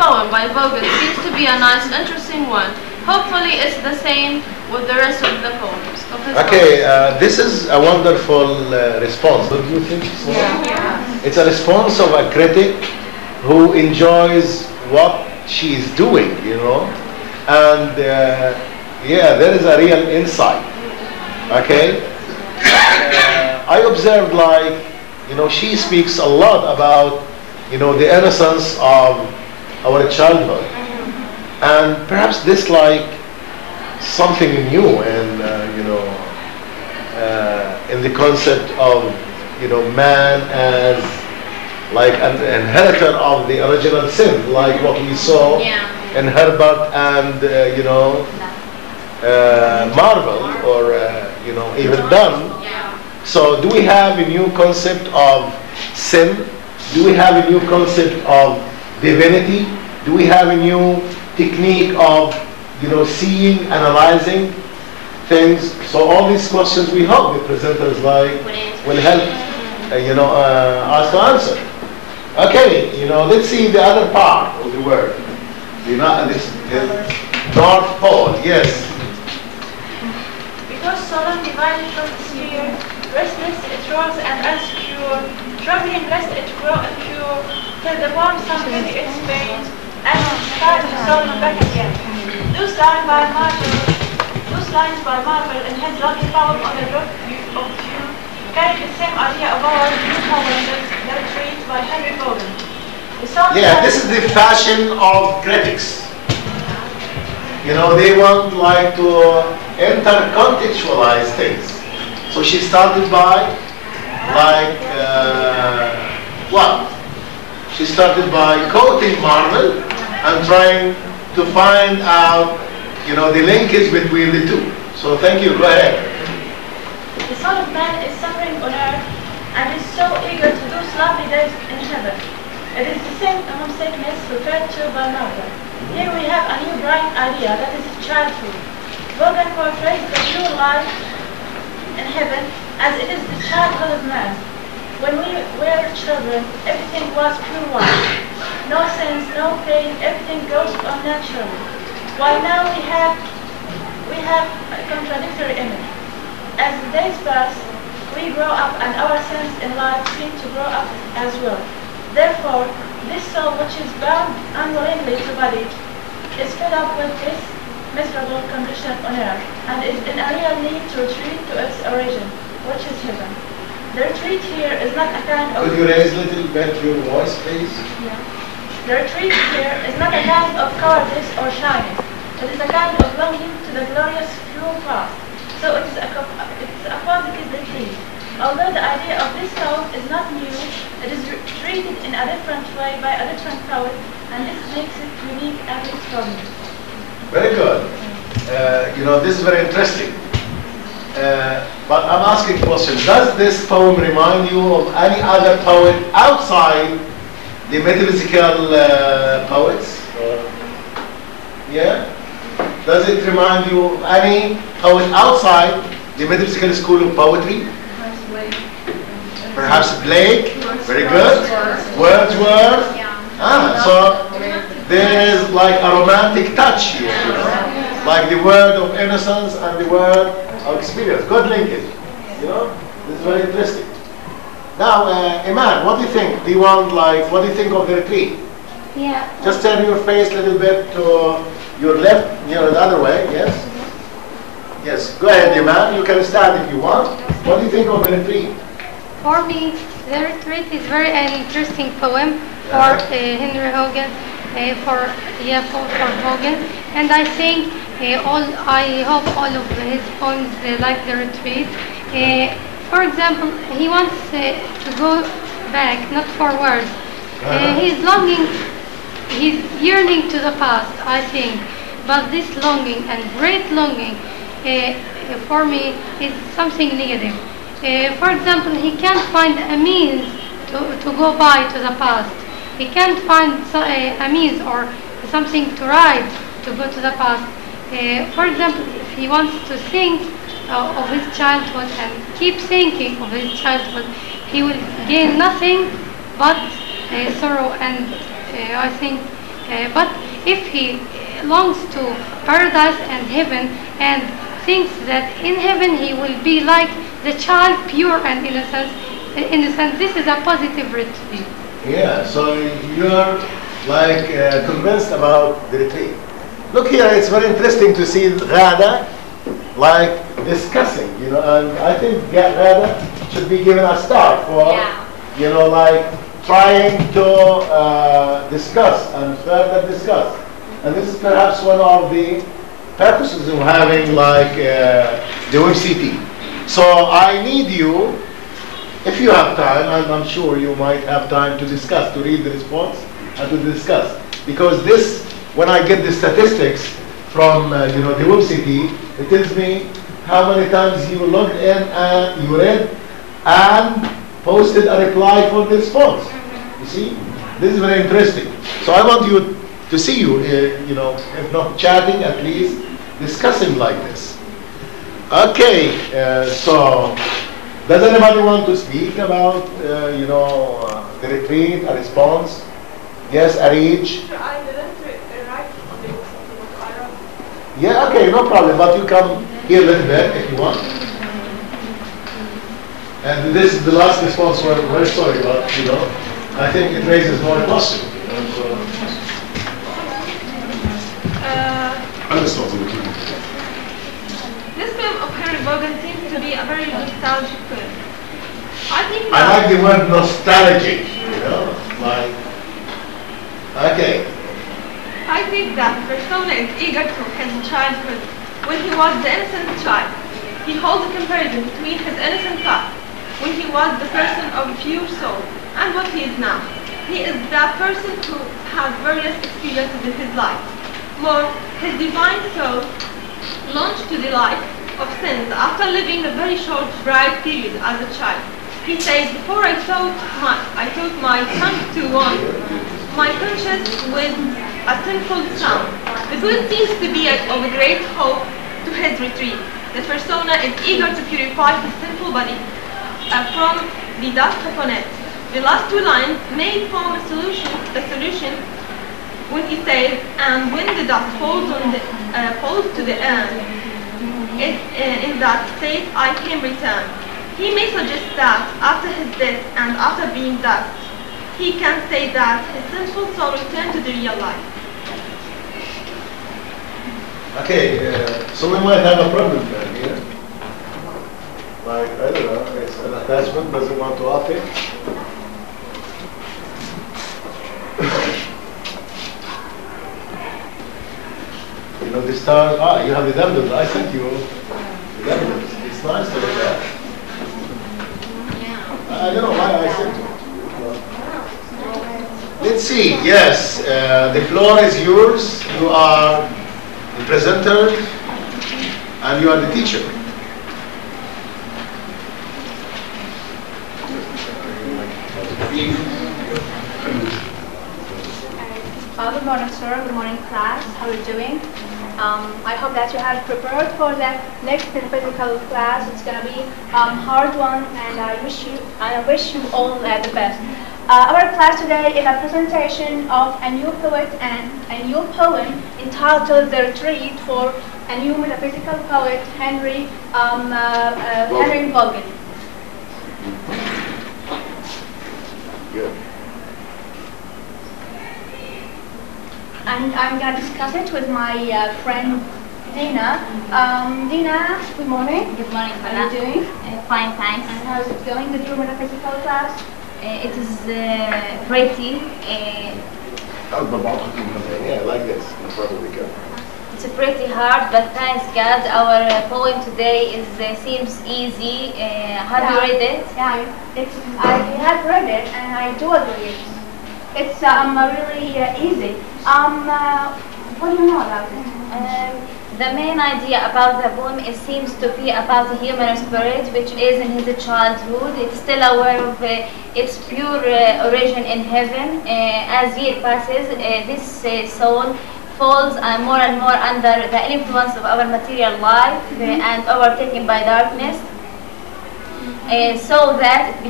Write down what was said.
poem by Vaughan seems to be a nice, interesting one. Hopefully it's the same with the rest of the poems. Okay, this is a wonderful response. Don't you think so? Yeah. It's a response of a critic who enjoys what she is doing, you know. And yeah, there is a real insight. Okay? I observed, like, you know, she speaks a lot about, you know, the innocence of our childhood. And perhaps this, like, something new in, you know, in the concept of, you know, man as like an inheritor of the original sin, like what we saw in Herbert and, you know, Marvel, or, you know, even Dunn. So do we have a new concept of sin? Do we have a new concept of divinity? Do we have a new technique of, you know, seeing, analyzing things? So all these questions, we hope the presenters like will help, you know, us to answer. Okay, you know, let's see the other part of the word. You know, this North Pole, yes. Because so long divided from the sphere, restless it rolls and unsecure, troubling lest it grow impure, till the warm sun fill its veins, and start the soul back again. Those lines by Marvel in his lovely poem on the rock of view carry the same idea of our new poem, The Retreat by Henry Vaughan. Yeah, this is the fashion of critics. You know, they want, like, to intercontextualize things. So she started by, like, what? She started by quoting Marvel and trying to find out, you know, the linkage between the two. So thank you, go ahead. The Son of Man is suffering on earth and is so eager to do lovely days in heaven. It is the same homesickness referred to by Marvel. Here we have a new bright idea, that is childhood. Vaughan portrays the pure life in heaven as it is the childhood of man. When we were children, everything was pure white. No sins, no pain, everything goes on naturally. While now we have a contradictory image. As the days pass, we grow up and our sins in life seem to grow up as well. Therefore, this soul which is bound unwillingly to body is fed up with this miserable condition on earth and is in a real need to retreat to its origin, which is heaven. The retreat here is not a kind of... Could you raise a little bit your voice, please? Yeah. The retreat here is not a kind of cowardice or shyness. It is a kind of longing to the glorious pure past. So it is a positive retreat. Although the idea of this poem is not new, it is treated in a different way by a different poet, and this makes it unique and extraordinary. Very good. You know, this is very interesting. But I'm asking a question. Does this poem remind you of any other poet outside the metaphysical poets? Yeah? Does it remind you of any poet outside the metaphysical school of poetry? Perhaps Blake? Very good. Wordsworth? So there is like a romantic touch here, you know? Like the word of innocence and the word of experience. Good linkage. You know? This is very interesting. Now, Iman, what do you think? Do you want, like, what do you think of the retreat? Yeah. Just turn your face a little bit to your left, you know, the other way, yes? Yes, go ahead, Iman. You can start if you want. What do you think of the retreat? For me, The Retreat is very an interesting poem for Henry Vaughan, for Vaughan, and I think I hope all of his poems like The Retreat. For example, he wants to go back, not forward. He's longing, he's yearning to the past, I think. But this longing and great longing, for me, is something negative. For example, he can't find a means to go by to the past. He can't find a means or something to ride to go to the past. For example, if he wants to think of his childhood and keep thinking of his childhood, he will gain nothing but sorrow, and I think But if he longs to paradise and heaven and thinks that in heaven he will be like the child, pure and innocent, this is a positive retreat. Yeah, so you're like convinced about the retreat. Look here, it's very interesting to see Ghada like discussing, you know, and I think Ghada should be given a star for, you know, like trying to discuss and further discuss. And this is perhaps one of the purposes of having like the WebCT. So I need you, if you have time, and I'm sure you might have time to discuss, to read the response and to discuss. Because this, when I get the statistics from you know, the WebCT, it tells me how many times you logged in and you read and posted a reply for the response. You see, this is very interesting. So I want you to see you, you know, if not chatting, at least discussing like this. Okay, so does anybody want to speak about, you know, the retreat, a response? Yes, Arij? I didn't write something. I wrote. Yeah, okay, no problem, but you come here a little bit if you want. And this is the last response, we're very sorry, but, you know, I think it raises more questions. This film of Henry Vaughan seems to be a very nostalgic film. I think I like the word nostalgic, you know, like, okay. I think that persona is eager to his childhood when he was the innocent child. He holds a comparison between his innocent thought when he was the person of a pure soul and what he is now. He is that person who has various experiences in his life. More, his divine soul launched to the life of sins after living a very short, bright period as a child. He says, before I taught my tongue to wander, my conscience with a sinful sound. The good seems to be of a great hope to his retreat. The persona is eager to purify his sinful body from the dust upon it. The last two lines may form the solution when he says, and when the dust falls to the earth, in that state I can return. He may suggest that after his death and after being dust, he can say that his sinful soul returned to the real life. Okay, so we might have a problem then here. Like, I don't know, it's an attachment doesn't want to operate. You know, the stars, you have the dumbbells. I sent you the dumbbells. It's nice to look at. I don't know why I sent it. Let's see, yes, the floor is yours. You are the presenter and you are the teacher. Good morning, sir. Good morning, class. How are you doing? I hope that you have prepared for the next metaphysical class. It's going to be hard one, and I wish you all the best. Our class today is a presentation of a new poet and a new poem entitled "The Retreat" for a new metaphysical poet, Henry Vaughan. Good. And I'm going to discuss it with my friend Dina. Dina, good morning. Good morning, How are you doing? Fine, thanks. And how's it going with your metaphysical class? It is pretty. Yeah, like this. No problem, we go. It's pretty hard, but thanks God, our poem today seems easy. Have you read it? Yeah, I have read it, and I do agree. It's really easy. What do you know about it? The main idea about the poem seems to be about the human spirit, which is in his childhood. It's still aware of its pure origin in heaven. As year passes, this soul falls more and more under the influence of our material life and overtaken by darkness, so that